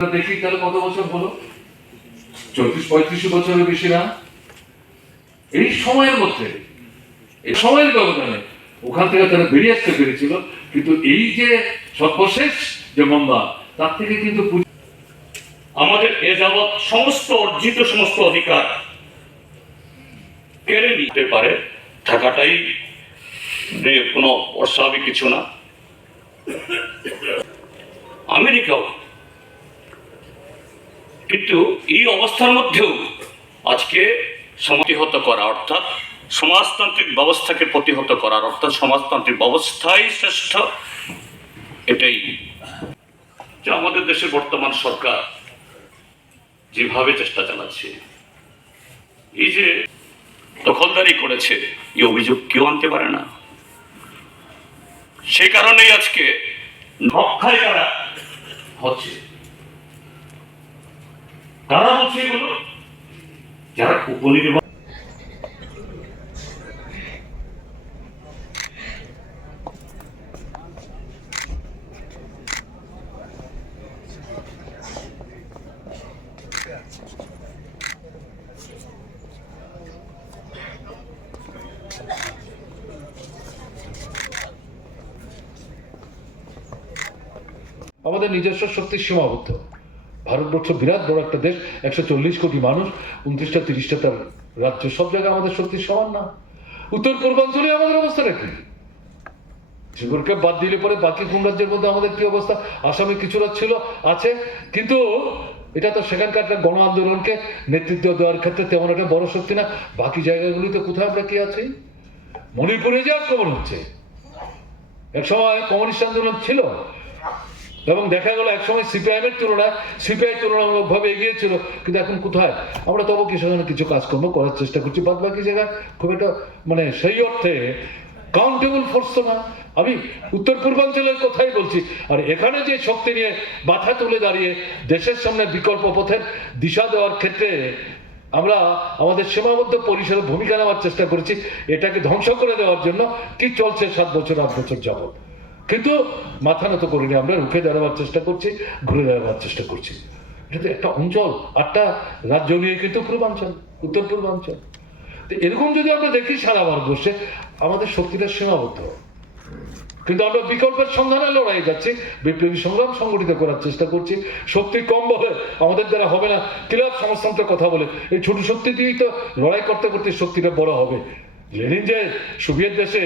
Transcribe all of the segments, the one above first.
দেখি তাহলে কত বছর হলো, 34-35 বছরের বেশি না। এই সময়ের মধ্যে, এই সময়ের ব্যবধানে ওখান থেকে তারা বেরিয়ে আসতে পেরেছিল। কিন্তু এই যে সর্বশেষ যে মামলা, তার থেকে কিন্তু আমাদের এ যাবৎ সমস্ত অর্জিত সমস্ত অধিকার কেড়ে নিতে পারে থাকাটাই কোনো অস্বাভাবিক কিছু না। আমেরিকাও কিন্তু এই অবস্থার মধ্যেও আজকে প্রতিহত করা, অর্থাৎ সমাজতান্ত্রিক ব্যবস্থাকে প্রতিহত করার, অর্থাৎ সমাজতান্ত্রিক ব্যবস্থাই শ্রেষ্ঠ, এটাই যে আমাদের দেশের বর্তমান সরকার যেভাবে চেষ্টা চালাচ্ছে, এই যে দখলদারি করেছে, এই অভিযোগ কেউ আনতে পারে না। সেই কারণেই আজকে রক্ষায় করা হচ্ছে। কারা বলছে এগুলো? যারা উপনির্বাচন আমাদের নিজস্ব শক্তি সীমাবদ্ধ। ভারতবর্ষ বিরাট বড় একটা দেশ, 140 কোটি মানুষ, 29-30টা তার রাজ্য, সব জায়গায় আমাদের শক্তি সমান না। উত্তর পূর্বাঞ্চলে আমাদের অবস্থাটা কি? ত্রিপুরাকে বাদ দিলে পরে বাকি কোন রাজ্যের মধ্যে আমাদের কি অবস্থা? আসামে কিছু রাজ্য ছিল, আছে, কিন্তু এটা তো সেখানকার একটা গণ আন্দোলনকে নেতৃত্ব দেওয়ার ক্ষেত্রে তেমন একটা বড় শক্তি না। বাকি জায়গাগুলিতে কোথায় আমরা কি আছি? মণিপুরে যে আক্রমণ হচ্ছে, এক সময় কমিউনিস্ট আন্দোলন ছিল এবং দেখা গেল একসময় সিপিআইএমের তুলনায় সিপিআই তুলনামূলকভাবে এগিয়েছিল, কিন্তু এখন কোথায়? আমরা তবু সেখানে কিছু কাজকর্ম করার চেষ্টা করছি, বাদ বাকি জায়গায় খুব একটা মানে সেই অর্থে কাউন্টেবল ফোর্স তো না। আমি উত্তর পূর্বাঞ্চলের কথাই বলছি। আর এখানে যে শক্তি নিয়ে মাথা তুলে দাঁড়িয়ে দেশের সামনে বিকল্প পথের দিশা দেওয়ার ক্ষেত্রে আমরা আমাদের সীমাবদ্ধ পরিসরে ভূমিকা নেওয়ার চেষ্টা করেছি, এটাকে ধ্বংস করে দেওয়ার জন্য কি চলছে 7 বছর 8 বছর যাবত। কিন্তু মাথা নত করিনি, আমরা রুখে দাঁড়াবার চেষ্টা করছি, ঘুরে দাঁড়াবার চেষ্টা করছি। এটা তো একটা অঞ্চল, 8টা রাজ্য নিয়ে কিন্তু পূর্বাঞ্চল, উত্তর পূর্বাঞ্চল। তো এরকম যদি আমরা দেখি সারা ভারতবর্ষে আমাদের শক্তিটা সীমাবদ্ধ, কিন্তু আমরা বিকল্পের সন্ধানে লড়াই যাচ্ছি, বিপ্লবী সংগ্রাম সংগঠিত করার চেষ্টা করছি। শক্তি কম বলে আমাদের দ্বারা হবে না, ক্লাব সমাজতন্ত্রের কথা বলে এই ছোট শক্তি দিয়েই তো লড়াই করতে করতে শক্তিটা বড় হবে। লেনিন যে সোভিয়েত দেশে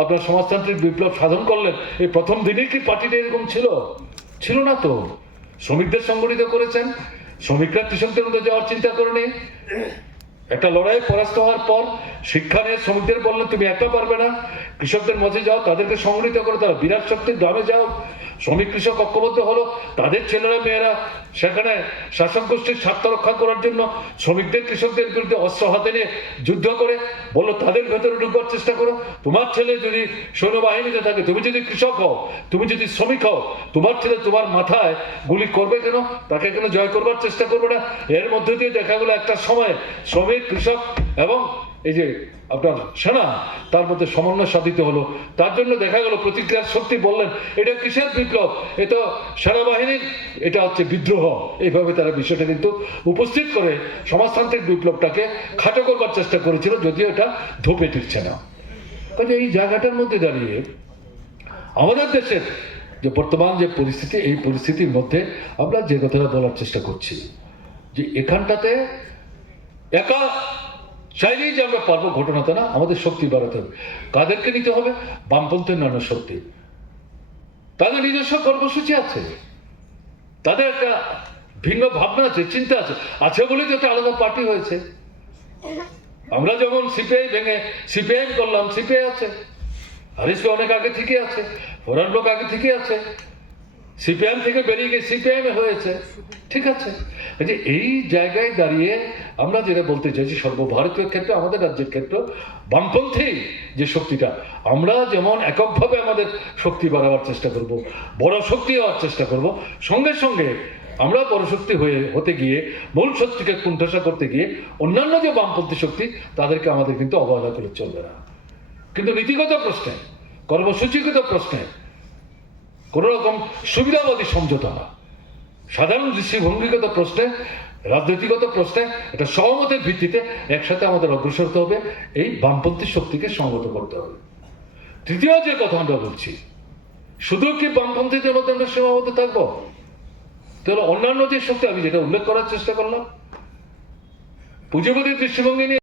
আপনার সমাজতান্ত্রিক বিপ্লব সাধন করলেন, এই প্রথম দিনেই কি পার্টিটা এরকম ছিল? ছিল না তো। শ্রমিকদের সংগঠিত করেছেন, শ্রমিকরা কৃষকদের মধ্যে যাওয়ার চিন্তা করেনি। একটা লড়াই পরাস্ত হওয়ার পর শিক্ষা নিয়ে শ্রমিকদের বললেন তুমি একটা পারবে না, কৃষকদের মধ্যে যাও, তাদেরকে সংগঠিত করো, তারা বিরাট শক্তির গ্রামে যাও। শ্রমিক কৃষক ঐক্যবদ্ধ হলো, তাদের ছেলেরা মেয়েরা সেখানে শাসক গোষ্ঠীর স্বার্থ রক্ষা করার জন্য শ্রমিকদের কৃষকদের বিরুদ্ধে অস্ত্র হাতে নিয়ে যুদ্ধ করে বললো তাদের ভেতরে ঢুকবার চেষ্টা করো। তোমার ছেলে যদি সৈন্যবাহিনীতে থাকে, তুমি যদি কৃষক হও, তুমি যদি শ্রমিক হও, তোমার ছেলে তোমার মাথায় গুলি করবে কেন? তাকে কেন জয় করবার চেষ্টা করবে না? এর মধ্যে দিয়ে দেখা গেলো একটা সময় শ্রমিক কৃষক এবং এই যে আপনার সেনা, তার মধ্যে সমন্বয় সাধিত হলো। তার জন্য দেখা গেল প্রতিক্রিয়ার শক্তি বললেন এটা কিসের বিপ্লব, এটা সেনাবাহিনীর, এটা হচ্ছে বিদ্রোহ। এইভাবে তারা বিষয়টা কিন্তু উপস্থিত করে সমাজতান্ত্রিক বিপ্লবটাকে খাটো করবার চেষ্টা করেছিল, যদিও এটা ধোপে টিকছে না। কাজে এই জায়গাটার মধ্যে দাঁড়িয়ে আমাদের দেশের যে বর্তমান যে পরিস্থিতি, এই পরিস্থিতির মধ্যে আমরা যে কথাটা বলার চেষ্টা করছি যে এখানটাতে একা চাইলেই যে আমরা পারবো ঘটনাটা না, আমাদের শক্তি বাড়াতে হবে। কাদেরকে নিতে হবে? বামপন্থীর নানা শক্তি, তাদের নিজস্ব কর্মসূচি আছে, তাদের একটা ভিন্ন ভাবনা আছে, চিন্তা আছে, আছে বলেই তো একটা আলাদা পার্টি হয়েছে। আমরা যেমন সিপিআই ভেঙে সিপিআইএম করলাম, সিপিআই আছে, হারিসকে অনেক আগে থেকে আছে, ফরান ব্লক আগে থেকে আছে, সিপিআইএম থেকে বেরিয়ে গিয়ে সিপিআইএম হয়েছে, ঠিক আছে। যে এই জায়গায় দাঁড়িয়ে আমরা যেটা বলতে চাইছি, সর্বভারতীয় ক্ষেত্রে আমাদের রাজ্যের ক্ষেত্রে বামপন্থী যে শক্তিটা, আমরা যেমন এককভাবে আমাদের শক্তি বাড়াবার চেষ্টা করব, বড় শক্তি হওয়ার চেষ্টা করব, সঙ্গে সঙ্গে আমরা বড় শক্তি হতে গিয়ে মূল শক্তিকে কুণ্ঠাসা করতে গিয়ে অন্যান্য যে বামপন্থী শক্তি তাদেরকে আমাদের কিন্তু অবহেলা করে চলবে না। কিন্তু নীতিগত প্রশ্নে, কর্মসূচিগত প্রশ্নে কোন রকম সুবিধাবাদী সমঝোতা না, সাধারণ দৃষ্টিভঙ্গিগত প্রশ্নে, রাজনৈতিকগত প্রশ্নে এটা সহমতের ভিত্তিতে একসাথে আমাদের অগ্রসর হতে হবে, এই বামপন্থী শক্তিকে সংগত করতে হবে। তৃতীয় যে কথা আমরা বলছি, শুধু কি বামপন্থীদের মধ্যে আমরা সীমাবদ্ধ থাকবো? তাহলে অন্যান্য যে শক্তি, আমি যেটা উল্লেখ করার চেষ্টা করলাম, পুঁজিপতির দৃষ্টিভঙ্গি নিয়ে